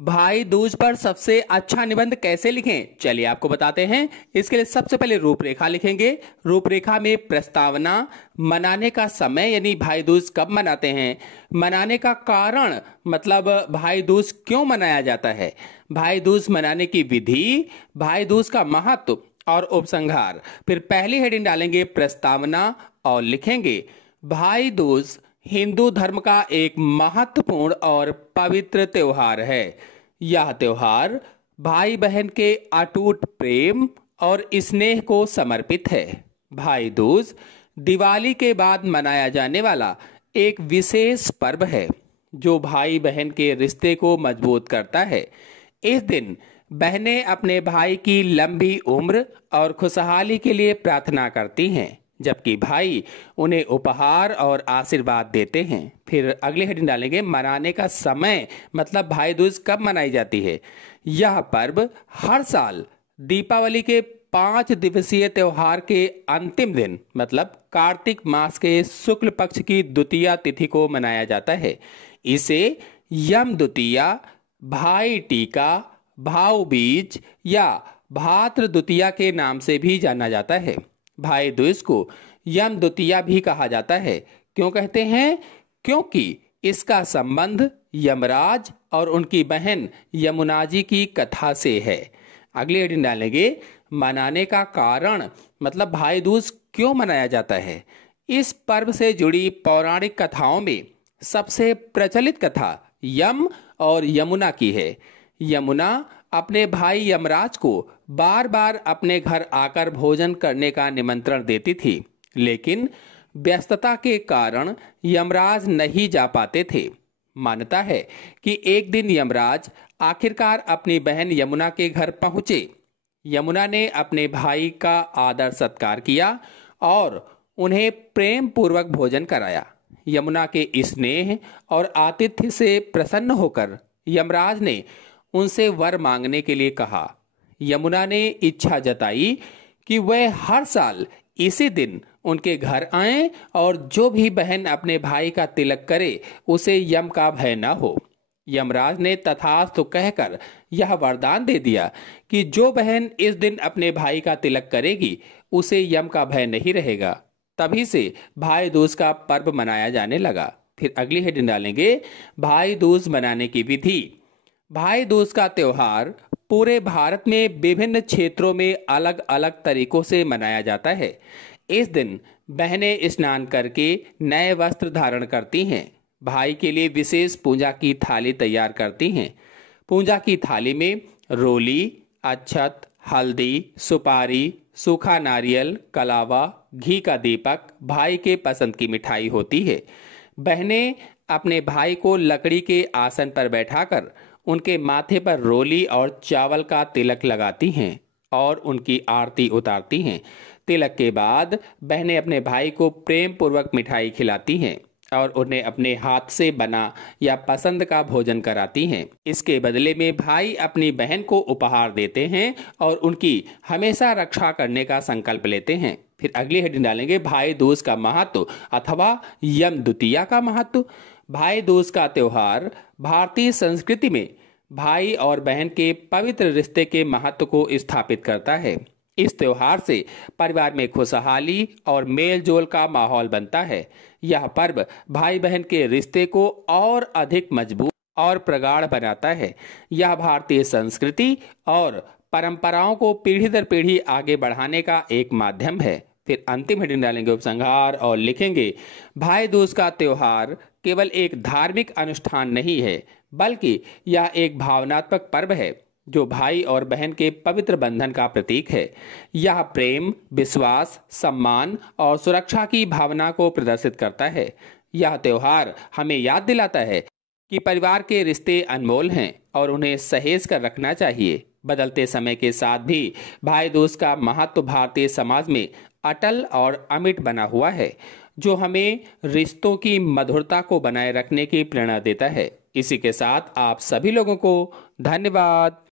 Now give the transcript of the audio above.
भाई दूज पर सबसे अच्छा निबंध कैसे लिखें, चलिए आपको बताते हैं। इसके लिए सबसे पहले रूपरेखा लिखेंगे। रूपरेखा में प्रस्तावना, मनाने का समय यानी भाई दूज कब मनाते हैं, मनाने का कारण मतलब भाई दूज क्यों मनाया जाता है, भाई दूज मनाने की विधि, भाई दूज का महत्व और उपसंहार। फिर पहली हेडिंग डालेंगे प्रस्तावना और लिखेंगे भाई दूज हिंदू धर्म का एक महत्वपूर्ण और पवित्र त्योहार है। यह त्योहार भाई बहन के अटूट प्रेम और स्नेह को समर्पित है। भाई दूज दिवाली के बाद मनाया जाने वाला एक विशेष पर्व है जो भाई बहन के रिश्ते को मजबूत करता है। इस दिन बहनें अपने भाई की लंबी उम्र और खुशहाली के लिए प्रार्थना करती हैं, जबकि भाई उन्हें उपहार और आशीर्वाद देते हैं। फिर अगले हेडिंग डालेंगे मनाने का समय मतलब भाई दूज कब मनाई जाती है। यह पर्व हर साल दीपावली के 5 दिवसीय त्योहार के अंतिम दिन मतलब कार्तिक मास के शुक्ल पक्ष की द्वितीया तिथि को मनाया जाता है। इसे यम द्वितीया, भाई टीका, भाऊ बीज या भाद्र द्वितीया के नाम से भी जाना जाता है। भाई दूज को यम द्वितीया भी कहा जाता है। क्यों कहते हैं? क्योंकि इसका संबंध यमराज और उनकी बहन यमुना जी की कथा से है। अगले हेडिंग डालेंगे मनाने का कारण मतलब भाई दूज क्यों मनाया जाता है। इस पर्व से जुड़ी पौराणिक कथाओं में सबसे प्रचलित कथा यम और यमुना की है। यमुना अपने भाई यमराज को बार बार अपने घर आकर भोजन करने का निमंत्रण देती थी, लेकिन व्यस्तता के कारण यमराज नहीं जा पाते थे। मान्यता है कि एक दिन यमराज आखिरकार अपनी बहन यमुना के घर पहुंचे। यमुना ने अपने भाई का आदर सत्कार किया और उन्हें प्रेम पूर्वक भोजन कराया। यमुना के स्नेह और आतिथ्य से प्रसन्न होकर यमराज ने उनसे वर मांगने के लिए कहा। यमुना ने इच्छा जताई कि वह हर साल इसी दिन उनके घर आएं और जो भी बहन अपने भाई का तिलक करे उसे यम का भय न हो। यमराज ने तथास्तु कहकर यह वरदान दे दिया कि जो बहन इस दिन अपने भाई का तिलक करेगी उसे यम का भय नहीं रहेगा। तभी से भाई दूज का पर्व मनाया जाने लगा। फिर अगली हेडिंग डालेंगे भाई दूज मनाने की विधि। भाई दूज का त्योहार पूरे भारत में विभिन्न क्षेत्रों में अलग अलग तरीकों से मनाया जाता है। इस दिन बहनें स्नान करके नए वस्त्र धारण करती हैं, भाई के लिए विशेष पूजा की थाली तैयार करती हैं। पूजा की थाली में रोली, अक्षत, हल्दी, सुपारी, सूखा नारियल, कलावा, घी का दीपक, भाई के पसंद की मिठाई होती है। बहनें अपने भाई को लकड़ी के आसन पर बैठाकर उनके माथे पर रोली और चावल का तिलक लगाती हैं और उनकी आरती उतारती हैं। तिलक के बाद बहनें अपने भाई को प्रेम पूर्वक मिठाई खिलाती हैं और उन्हें अपने हाथ से बना या पसंद का भोजन कराती हैं। इसके बदले में भाई अपनी बहन को उपहार देते हैं और उनकी हमेशा रक्षा करने का संकल्प लेते हैं। फिर अगली हेडिंग डालेंगे भाई दूज का महत्व अथवा यम द्वितीया का महत्व। भाई दूज का त्योहार भारतीय संस्कृति में भाई और बहन के पवित्र रिश्ते के महत्व को स्थापित करता है। इस त्योहार से परिवार में खुशहाली और मेल जोल का माहौल बनता है। यह पर्व भाई बहन के रिश्ते को और अधिक मजबूत और प्रगाढ़ बनाता है। यह भारतीय संस्कृति और परंपराओं को पीढ़ी दर पीढ़ी आगे बढ़ाने का एक माध्यम है। फिर अंतिम हेडिंग डालेंगे उपसंहार और लिखेंगे भाई दूज का त्योहार केवल एक धार्मिक अनुष्ठान नहीं है, बल्कि यह एक भावनात्मक पर्व है जो भाई और बहन के पवित्र बंधन का प्रतीक है। यह प्रेम, विश्वास, सम्मान और सुरक्षा की भावना को प्रदर्शित करता है। यह त्योहार हमें याद दिलाता है कि परिवार के रिश्ते अनमोल हैं और उन्हें सहेज कर रखना चाहिए। बदलते समय के साथ भी भाई दूज का महत्व भारतीय समाज में अटल और अमिट बना हुआ है, जो हमें रिश्तों की मधुरता को बनाए रखने की प्रेरणा देता है। इसी के साथ आप सभी लोगों को धन्यवाद।